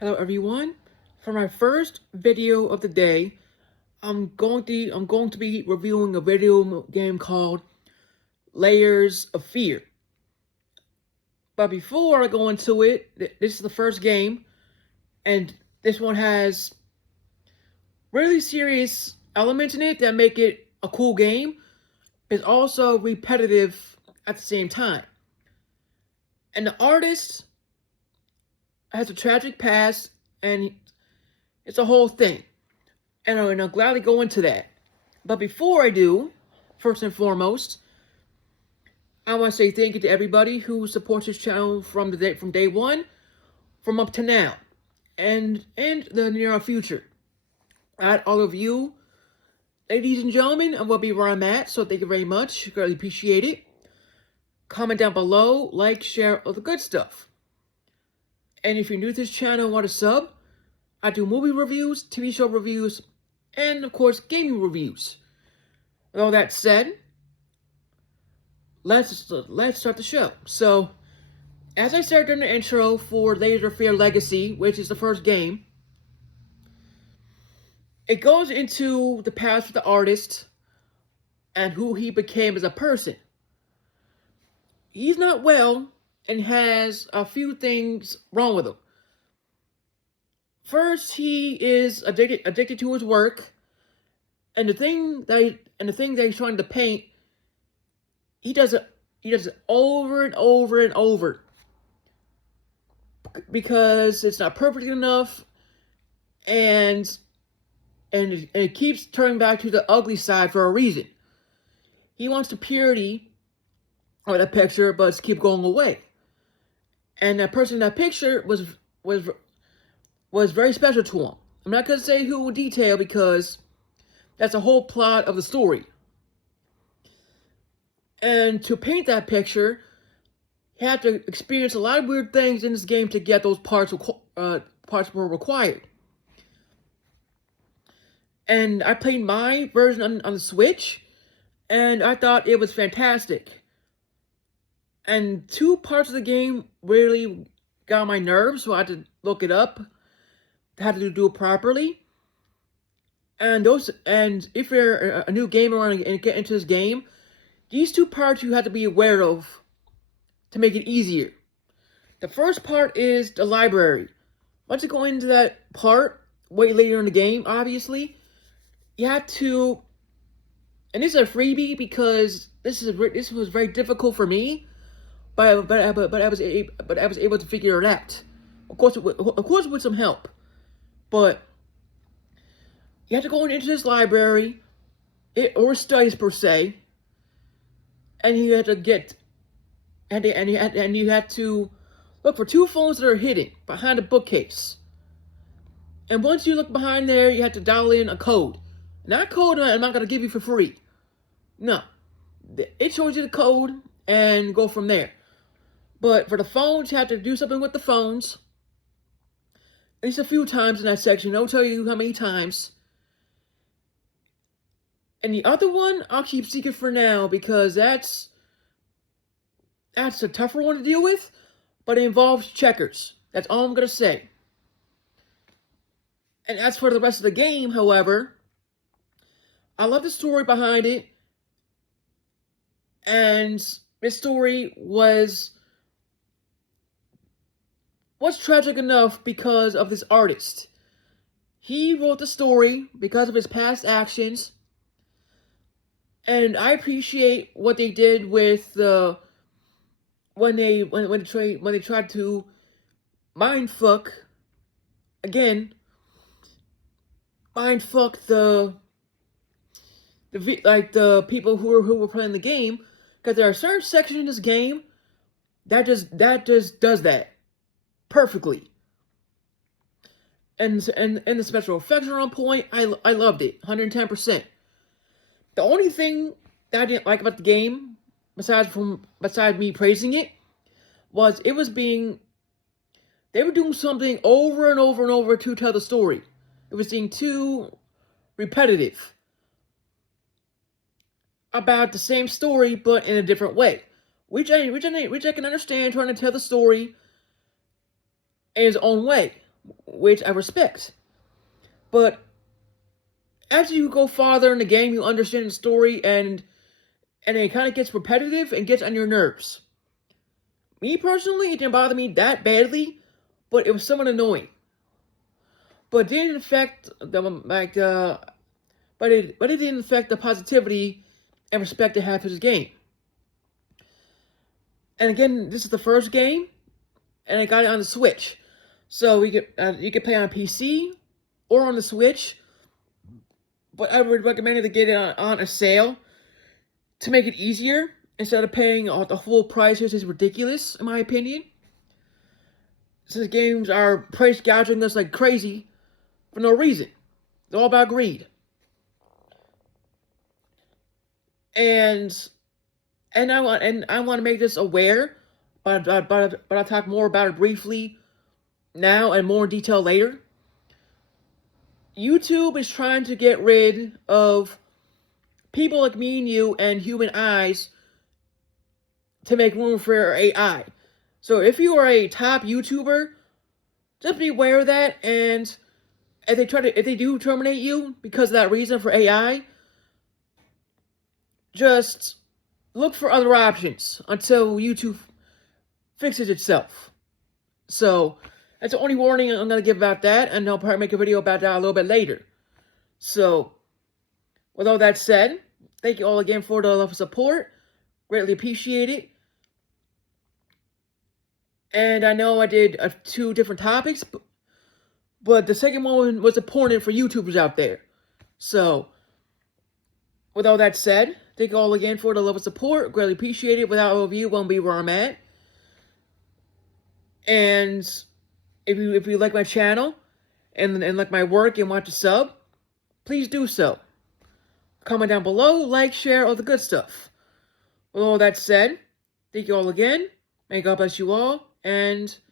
Hello everyone. For my first video of the day, I'm going to be reviewing a video game called Layers of Fear. But before I go into it, this is the first game, and this one has really serious elements in it that make it a cool game. It's also repetitive at the same time. And the artist has a tragic past, and it's a whole thing. And I'll gladly go into that. But before I do, first and foremost, I want to say thank you to everybody who supports this channel from day one, from up to now, and the near future. All of you, ladies and gentlemen, I will be where I'm at, so thank you very much. Greatly appreciate it. Comment down below, like, share, all the good stuff. And if you're new to this channel and want to sub, I do movie reviews, TV show reviews, and of course, gaming reviews. With all that said, let's start the show. So, as I said during the intro for Layers of Fear Legacy, which is the first game, it goes into the past of the artist and who he became as a person. He's not well and has a few things wrong with him. First, he is addicted to his work, and the thing that he's trying to paint, he does it over and over and over because it's not perfect enough, and it keeps turning back to the ugly side for a reason. He wants the purity of that picture, but it's keep going away. And that person in that picture was very special to him. I'm not gonna say who in detail because that's a whole plot of the story. And to paint that picture, you had to experience a lot of weird things in this game to get those parts were required. And I played my version on the Switch, and I thought it was fantastic. And two parts of the game really got on my nerves, so I had to look it up. I had to do it properly. And if you're a new gamer and get into this game, these two parts you have to be aware of to make it easier. The first part is the library. Once you go into that part, way later in the game, obviously, you have to, and this is a freebie because this was very difficult for me, but I was able to figure it out. Of course with some help, but you have to go into this library, or studies per se, and you have to get, and you have to look for two phones that are hidden behind a bookcase. And once you look behind there, you have to dial in a code. And that code I'm not gonna give you for free. No, it shows you the code and go from there. But for the phones, you have to do something with the phones. At least a few times in that section. I'll tell you how many times. And the other one, I'll keep secret for now because that's a tougher one to deal with, but it involves checkers. That's all I'm going to say. And as for the rest of the game, however, I love the story behind it. And this story was tragic enough because of this artist. He wrote the story because of his past actions. And I appreciate what they did with when they tried to mindfuck the people who were playing the game, because there are certain sections in this game that just does that perfectly. And the special effects are on point. I loved it 110%. The only thing that I didn't like about the game, besides me praising it, was they were doing something over and over and over to tell the story. It was being too repetitive about the same story but in a different way, which I can understand, trying to tell the story in his own way, which I respect. But as you go farther in the game, you understand the story, and it kind of gets repetitive and gets on your nerves. Me personally, it didn't bother me that badly, but it was somewhat annoying. But it didn't affect but it didn't affect the positivity and respect I have for this game. And again, this is the first game, and I got it on the Switch, so you can play on PC or on the Switch. But I would recommend to get it on a sale to make it easier instead of paying the full price, which is ridiculous in my opinion. Since games are price gouging us like crazy for no reason. It's all about greed. And I want to make this aware, but I'll talk more about it briefly now and more in detail later. YouTube is trying to get rid of people like me and you and human eyes to make room for AI. So if you are a top YouTuber, just be aware of that, and if they do terminate you because of that reason for AI, just look for other options until YouTube fixes itself. So that's the only warning I'm going to give about that, and I'll probably make a video about that a little bit later. So, with all that said, thank you all again for the love and support. Greatly appreciate it. And I know I did 2 different topics, but the second one was important for YouTubers out there. So, with all that said, thank you all again for the love and support. Greatly appreciate it. Without all of you, I won't be where I'm at. And if you like my channel and like my work and want to sub, please do so. Comment down below, like, share, all the good stuff. With all that said, thank you all again. May God bless you all, and